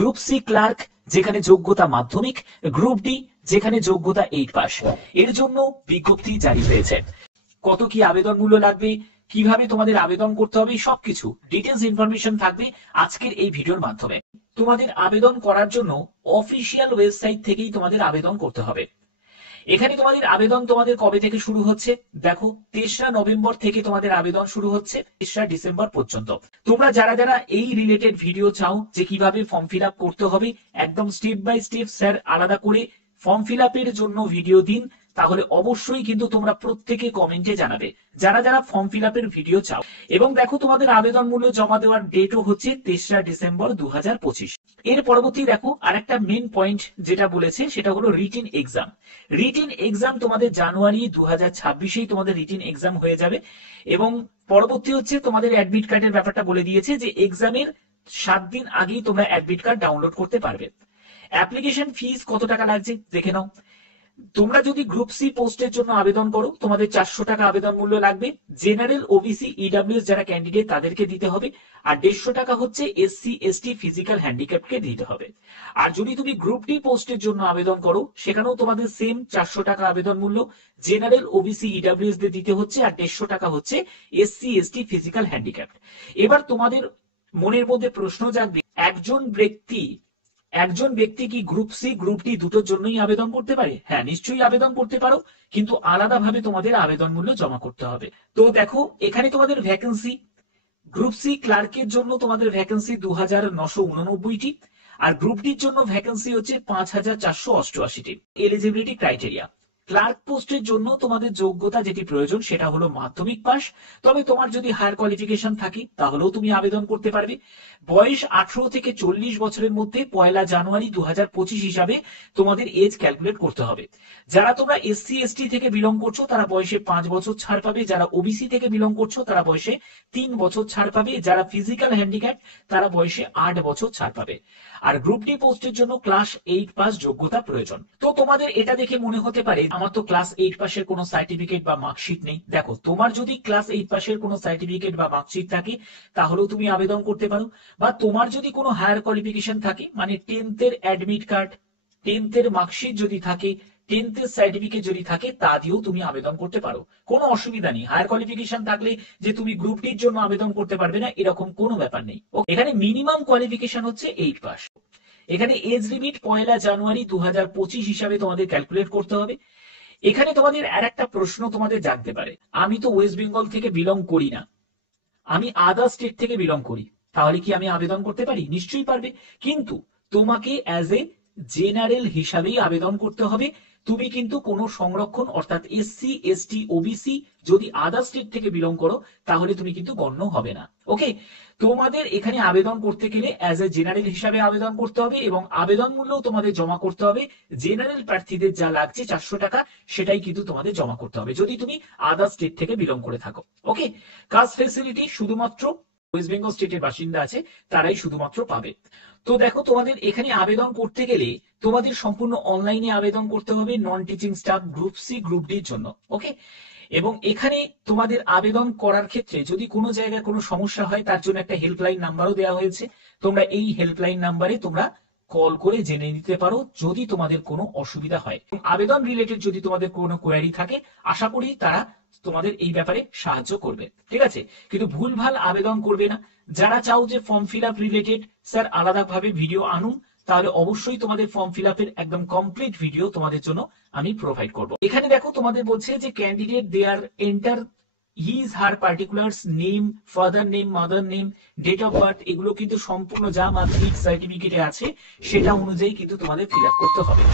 Group C clerk যেখানে যোগ্যতা মাধ্যমিক, গ্রুপ ডি যেখানে যোগ্যতা 8 পাস, এর জন্য বিজ্ঞপ্তি জারি হয়েছে। কত কি আবেদন মূল্য লাগবে, কিভাবে তোমাদের আবেদন করতে হবে, সবকিছু ডিটেলস ইনফরমেশন থাকবে আজকের এই ভিডিওর মাধ্যমে। তোমাদের আবেদন করার জন্য অফিসিয়াল ওয়েবসাইট থেকেই তোমাদের আবেদন করতে হবে। এখানে তোমাদের আবেদন তোমাদের কবে থেকে শুরু হচ্ছে দেখো, 3রা নভেম্বর থেকে তোমাদের আবেদন শুরু হচ্ছে 3রা ডিসেম্বর পর্যন্ত। তোমরা যারা যারা এই রিলেটেড ভিডিও চাও যে কিভাবে ফর্ম ফিল আপ করতে হবে, একদম স্টেপ বাই স্টেপ স্যার আলাদা করে ফর্ম ফিল আপের জন্য ভিডিও দিন, তাহলে অবশ্যই কিন্তু তোমরা প্রত্যেকে কমেন্টে জানাবে যারা যারা ফর্ম ফিল আপের ভিডিও চাও। এবং দেখো তোমাদের আবেদন মূল্য জমা দেওয়ার ডেটও হচ্ছে 3রা ডিসেম্বর 2025। এর পরবর্তী দেখো আরেকটা মেন পয়েন্ট যেটা বলেছে সেটা হলো রিটিন এক্সাম। রিটিন এক্সাম তোমাদের জানুয়ারি 2026-এই তোমাদের রিটিন এক্সাম হয়ে যাবে। এবং পরবর্তী হচ্ছে তোমাদের অ্যাডমিট কার্ডের ব্যাপারটা বলে দিয়েছে যে এক্সামের 7 দিন আগেই তোমরা অ্যাডমিট কার্ড ডাউনলোড করতে পারবে। অ্যাপ্লিকেশন ফিস কত টাকা লাগছে দেখে নাও। তোমরা যদি গ্রুপ সি পোস্টের জন্য আবেদন করো তোমাদের 400 টাকা আবেদন মূল্য লাগবে। জেনারেল, ওবিসি, ইডব্লিউএস যারা ক্যান্ডিডেট তাদেরকে দিতে হবে। আর 150 টাকা হচ্ছে এসসি এসটি ফিজিক্যাল হ্যান্ডিক্যাপকে দিতে হবে। আর যদি তুমি গ্রুপ ডি পোস্টের জন্য আবেদন করো সেখানেও তোমাদের সেম 400 টাকা আবেদন মূল্য। জেনারেল, ওবিসি, ইডব্লিউএস দের দিতে হচ্ছে, আর 150 টাকা হচ্ছে এসসি এসটি ফিজিক্যাল হ্যান্ডিক্যাপ। এবার তোমাদের মনের মধ্যে প্রশ্ন জাগবে, একজন ব্যক্তি কি গ্রুপ সি গ্রুপ ডি দুটোর জন্যই আবেদন করতে পারে? হ্যাঁ, নিশ্চয়ই আবেদন করতে পারো, কিন্তু আলাদাভাবে তোমাদের আবেদন মূল্য জমা করতে হবে। তো দেখো এখানে তোমাদের ভ্যাকেন্সি গ্রুপ সি ক্লার্কের জন্য তোমাদের ভ্যাকেন্সি 2989টি, আর গ্রুপ ডির জন্য ভ্যাকেন্সি হচ্ছে 5488টি। এলিজিবিলিটি ক্রাইটেরিয়া, ক্লার্ক পোস্টের জন্য তোমাদের যোগ্যতা যেটি প্রয়োজন সেটা হলো মাধ্যমিক পাস। তবে তোমার যদি হায়ার কোয়ালিফিকেশন থাকে তাহলেও তুমি আবেদন করতে পারবে। বয়স 18 থেকে 40 বছরের মধ্যে 1 জানুয়ারি 2025 হিসাবে তোমাদের এজ ক্যালকুলেট করতে হবে। যারা তোমরা এসসি এসটি থেকে বিলং করছো তারা বয়সে 5 বছর ছাড় পাবে। যারা ওবিসি থেকে বিলং করছো তারা বয়সে 3 বছর ছাড় পাবে। যারা ফিজিক্যাল হ্যান্ডিক্যাপ তারা বয়সে 8 বছর ছাড় পাবে। আর গ্রুপ ডি পোস্টের জন্য ক্লাস 8 পাস যোগ্যতা প্রয়োজন। তো তোমাদের এটা দেখে মনে হতে পারে আমার তো ক্লাস 8 পাসের কোনো সার্টিফিকেট বা মার্কশিট নেই। দেখো, তোমার যদি ক্লাস 8 পাসের কোনো সার্টিফিকেট বা মার্কশিট থাকে তাহলেও তুমি আবেদন করতে পারো। বা তোমার যদি কোনো হায়ার কোয়ালিফিকেশন থাকে, মানে 10th এর অ্যাডমিট কার্ড, 10th এর মার্কশিট যদি থাকে, 10th এর সার্টিফিকেট যদি থাকে, তা দিয়েও তুমি আবেদন করতে পারো, কোনো অসুবিধা নেই। হায়ার কোয়ালিফিকেশন থাকলে যে তুমি গ্রুপ ডির জন্য আবেদন করতে পারবে না এরকম কোনো ব্যাপার নেই। এখানে মিনিমাম কোয়ালিফিকেশন হচ্ছে 8 পাস। এখানে এজ লিমিট 1 জানুয়ারি 2025 হিসাবে তোমাদের ক্যালকুলেট করতে হবে। এখানে তোমাদের আর একটা প্রশ্ন তোমাদের জানতে পারে, আমি তো ওয়েস্ট বেঙ্গল থেকে বিলং করি না, আমি আদার স্টেট থেকে বিলং করি, তাহলে কি আমি আবেদন করতে পারি? নিশ্চয়ই পারবে, কিন্তু তোমাকে অ্যাজ এ জেনারেল হিসাবেই আবেদন করতে হবে। তুমি কিন্তু কোনো সংরক্ষণ অর্থাৎ এসসি এসটি ওবিসি যদি আদার স্টেট থেকে বিলং করো তাহলে তুমি কিন্তু গণ্য হবে না। ওকে, তোমাদের এখানে আবেদন করতে গেলে অ্যাজ এ জেনারেল হিসাবে আবেদন করতে হবে এবং আবেদন মূল্য তোমাদের জমা করতে হবে। জেনারেল প্রার্থীদের যা লাগছে 400 টাকা সেটাই কিন্তু তোমাদের জমা করতে হবে যদি তুমি আদার স্টেট থেকে বিলং করে থাকো। ওকে, কাস্ট ফেসিলিটি শুধুমাত্র ওয়েস্ট বেঙ্গল স্টেটের বাসিন্দা আছে তারাই শুধুমাত্র পাবে। তো দেখো, তোমাদের এখানে আবেদন করতে গেলে তোমাদের সম্পূর্ণ অনলাইনে আবেদন করতে হবে non teaching staff group C group ডির জন্য। ওকে, এবং এখানে তোমাদের আবেদন করার ক্ষেত্রে যদি কোনো জায়গায় কোনো সমস্যা হয় তার জন্য একটা হেল্পলাইন নাম্বারও দেওয়া হয়েছে। তোমরা এই হেল্পলাইন নাম্বারে তোমরা কল করে জেনে নিতে পারো যদি তোমাদের কোনো অসুবিধা হয়। আবেদন রিলেটেড যদি তোমাদের কোনো কোয়ারি থাকে আশা করি তারা তোমাদের এই ব্যাপারে সাহায্য করবে, ঠিক আছে? কিন্তু ভুলভাল আবেদন করবে না। যারা চাও যে form fill up related sir আলাদাভাবে ভিডিও আনুন, তাহলে অবশ্যই তোমাদের ফর্ম ফিল আপের একদম কমপ্লিট ভিডিও তোমাদের জন্য আমি প্রোভাইড করব। এখানে দেখো তোমাদের বলছে যে candidate they are enter his her particulars name, father name, mother name, date of birth, এগুলো কিন্তু সম্পূর্ণ যা মাধ্যমিক সার্টিফিকেটে আছে সেটা অনুযায়ী কিন্তু তোমাদের ফিল আপ করতে হবে।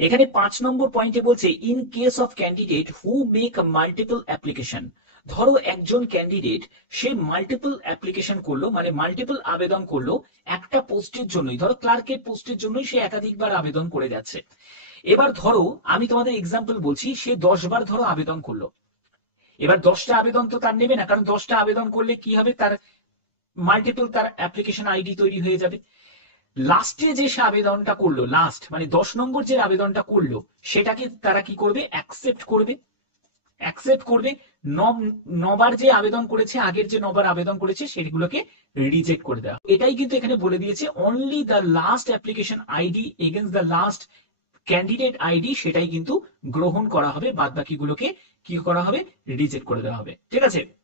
এখানে 5 নম্বর পয়েন্টে বলছে in case of candidate who make multiple application. ধরো একজন ক্যান্ডিডেট সে মাল্টিপল অ্যাপ্লিকেশন করলো, মানে মাল্টিপল আবেদন করলো একটা পোস্টের জন্যই, ধরো ক্লার্কের পোস্টের জন্যই সে একাধিকবার আবেদন করে যাচ্ছে। এবার ধরো আমি তোমাদের এক্সাম্পল বলছি, সে 10 বার ধরো আবেদন করলো। এবার 10টা আবেদন তো তার নেবে না, কারণ 10টা আবেদন করলে কি হবে, তার মাল্টিপল তার অ্যাপ্লিকেশন আইডি তৈরি হয়ে যাবে। লাস্টে যে সে আবেদনটা করলো, লাস্ট মানে 10 নম্বর যে আবেদনটা করলো সেটাকে তারা কি করবে, অ্যাকসেপ্ট করবে। নবার যে আবেদন করেছে, আগের যে নবার আবেদন করেছে সেগুলোকে রিজেক্ট করে দেওয়া। এটাই কিন্তু এখানে বলে দিয়েছে, only the last application ID against the last candidate ID সেটাই কিন্তু গ্রহণ করা হবে, বাদ বাকিগুলোকে কি করা হবে, রিজেক্ট করে দেওয়া হবে। ঠিক আছে।